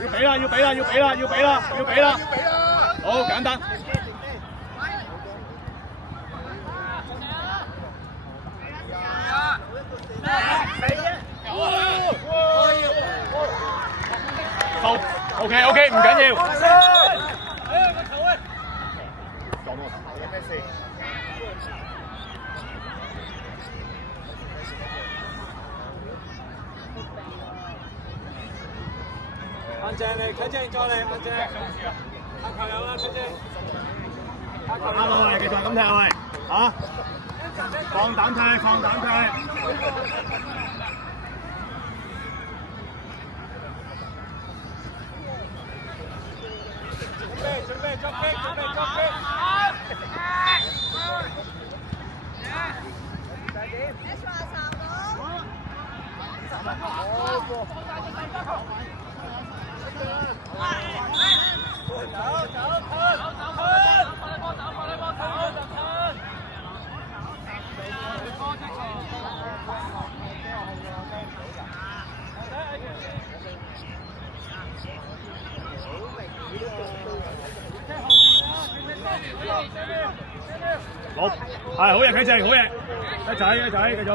要俾啦！要俾啦！要俾啦！要俾啦！要俾啦！好簡單。好 ，OK OK， 唔緊要。安靜嚟，睇正再嚟，安靜。打球有啦，睇正。啱啦，喂，繼續咁踢喂，嚇！放膽踢，放膽踢。準備作擊，準備作擊。好，係好嘢，啟正，好嘢，一仔，繼續。